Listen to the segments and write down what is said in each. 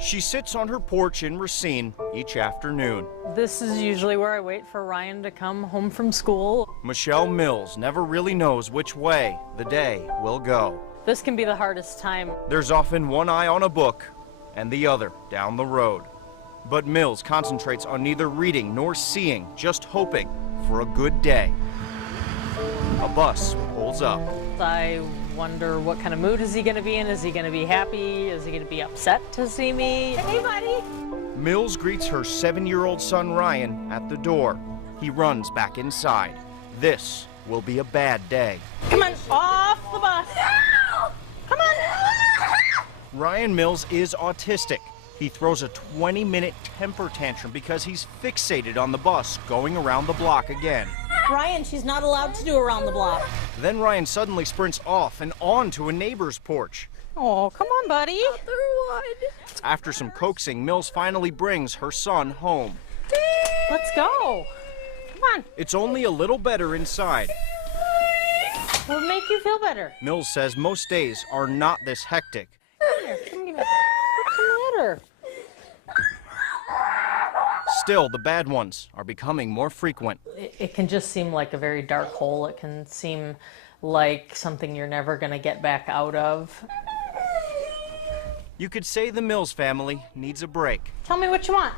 She sits on her porch in Racine each afternoon. This is usually where I wait for Ryan to come home from school. Michelle Mills never really knows which way the day will go. This can be the hardest time. There's often one eye on a book and the other down the road. But Mills concentrates on neither reading nor seeing, just hoping for a good day. A bus pulls up. I wonder what kind of mood is he going to be in? Is he going to be happy? Is he going to be upset to see me? Hey, buddy! Mills greets her 7-year-old son Ryan at the door. He runs back inside. This will be a bad day. Come on, off the bus! No! Come on! Ryan Mills is autistic. He throws a 20-minute temper tantrum because he's fixated on the bus going around the block again. Ryan, she's not allowed to do around the block. Then Ryan suddenly sprints off and on to a neighbor's porch. Oh, come on, buddy. After some coaxing, Mills finally brings her son home. Let's go. Come on. It's only a little better inside. What would make you feel better? Mills says most days are not this hectic. Come here, come give me that. What's the matter? Still, the bad ones are becoming more frequent. It can just seem like a very dark hole. It can seem like something you're never going to get back out of. You could say the Mills family needs a break. Tell me what you want.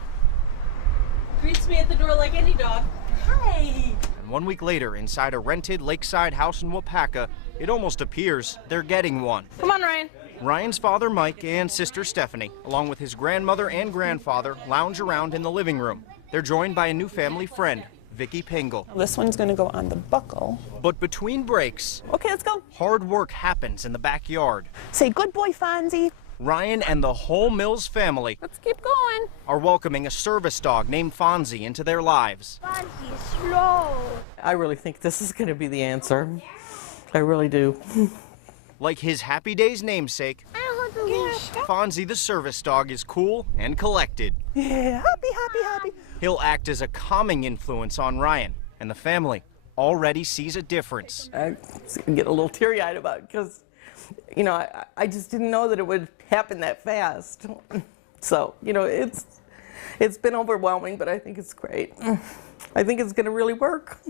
Greets me at the door like any dog. Hi! And 1 week later, inside a rented lakeside house in Wapaka, it almost appears they're getting one. Come on, Ryan. Ryan's father, Mike, and sister, Stephanie, along with his grandmother and grandfather, lounge around in the living room. They're joined by a new family friend, Vicky Pingle. This one's going to go on the buckle. But between breaks, Okay, let's go. hard work happens in the backyard. Say good boy, Fonzie. Ryan and the whole Mills family Let's keep going. are welcoming a service dog named Fonzie into their lives. Fonzie's slow. I really think this is going to be the answer. I really do. Like his Happy Days namesake, I don't have the leash. Fonzie the service dog is cool and collected. Yeah, happy. He'll act as a calming influence on Ryan, and the family already sees a difference. I get a little teary-eyed about it because, you know, I just didn't know that it would happen that fast. So, you know, it's been overwhelming, but I think it's great. I think it's going to really work.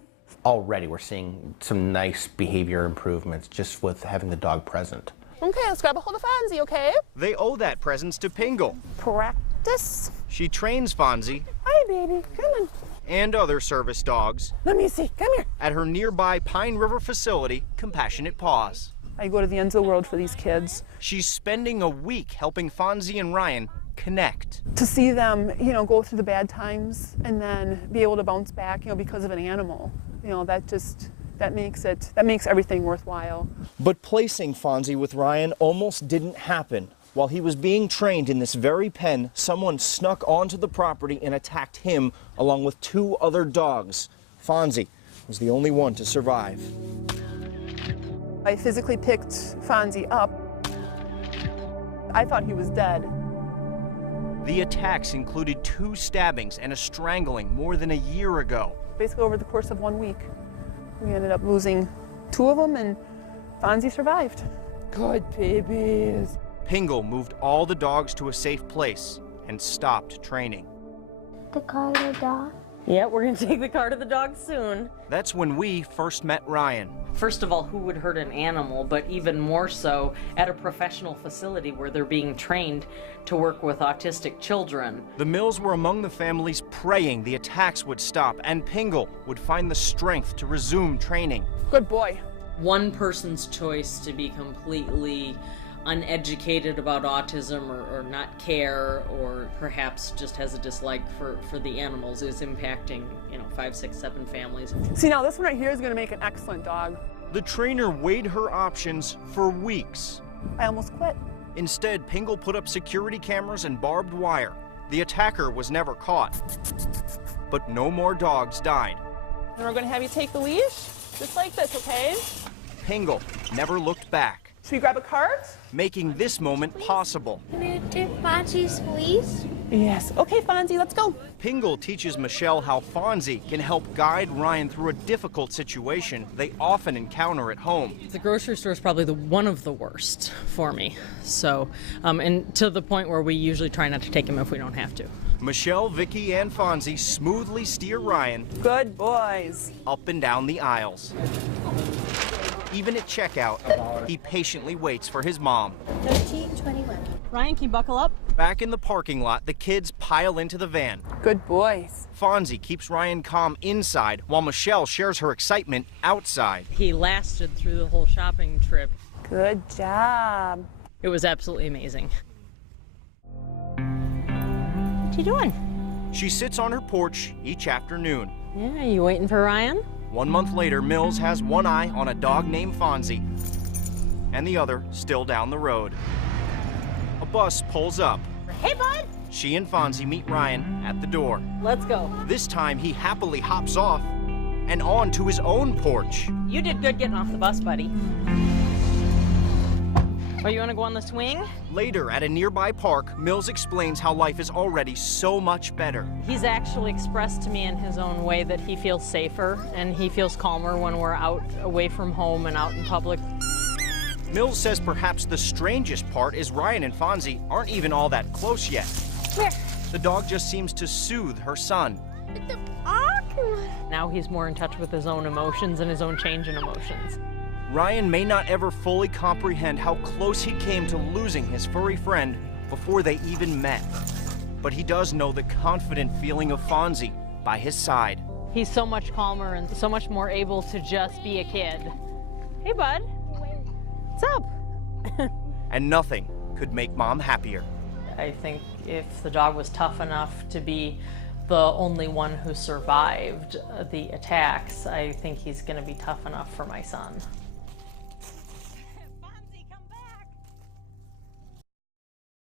Already we're seeing some nice behavior improvements just with having the dog present. Okay, let's grab a hold of Fonzie, okay? They owe that presence to Pingle. Practice. She trains Fonzie Hi, baby. Come on. and other service dogs Let me see. Come here. at her nearby Pine River facility, Compassionate Paws. I go to the ends of the world for these kids. She's spending a week helping Fonzie and Ryan connect. To see them, go through the bad times and then be able to bounce back, because of an animal. That makes everything worthwhile. But placing Fonzie with Ryan almost didn't happen. While he was being trained in this very pen, someone snuck onto the property and attacked him along with 2 other dogs. Fonzie was the only one to survive. I physically picked Fonzie up. I thought he was dead. The attacks included 2 stabbings and a strangling more than a year ago. Basically, over the course of 1 week, we ended up losing 2 of them, and Fonzie survived. Good babies. Pingle moved all the dogs to a safe place and stopped training. The car, the dog. Yeah, we're going to take the car to the dog soon. That's when we first met Ryan. First of all, who would hurt an animal, but even more so at a professional facility where they're being trained to work with autistic children. The Mills were among the families praying the attacks would stop and Pingle would find the strength to resume training. Good boy. One person's choice to be completely uneducated about autism or not care, or perhaps just has a dislike for the animals, is impacting 5, 6, 7 families. See, now this one right here is going to make an excellent dog. The trainer weighed her options for weeks. I almost quit. Instead, Pingle put up security cameras and barbed wire. The attacker was never caught. But no more dogs died. And we're going to have you take the leash, just like this, okay? Pingle never looked back, Should we grab a cart? making this moment possible. Can you do Fonzie's please? Yes. Okay, Fonzie, let's go. Pingle teaches Michelle how Fonzie can help guide Ryan through a difficult situation they often encounter at home. The grocery store is probably one of the worst for me. So, and to the point where we usually try not to take him if we don't have to. Michelle, Vicky, and Fonzie smoothly steer Ryan Good boys. up and down the aisles. Even at checkout, he patiently waits for his mom. 1321. Ryan, can you buckle up? Back in the parking lot, the kids pile into the van. Good boys. Fonzie keeps Ryan calm inside, while Michelle shares her excitement outside. He lasted through the whole shopping trip. Good job. It was absolutely amazing. What you doing? She sits on her porch each afternoon. Yeah, you waiting for Ryan? 1 month later, Mills has one eye on a dog named Fonzie, and the other still down the road. A bus pulls up. Hey, bud. She and Fonzie meet Ryan at the door. Let's go. This time, he happily hops off and on to his own porch. You did good getting off the bus, buddy. Oh, you want to go on the swing? Later, at a nearby park, Mills explains how life is already so much better. He's actually expressed to me in his own way that he feels safer and he feels calmer when we're out away from home and out in public. Mills says perhaps the strangest part is Ryan and Fonzie aren't even all that close yet. The dog just seems to soothe her son. Now he's more in touch with his own emotions and his own change in emotions. Ryan may not ever fully comprehend how close he came to losing his furry friend before they even met. But he does know the confident feeling of Fonzie by his side. He's so much calmer and so much more able to just be a kid. Hey, bud. What's up? And nothing could make Mom happier. I think if the dog was tough enough to be the only one who survived the attacks, I think he's going to be tough enough for my son.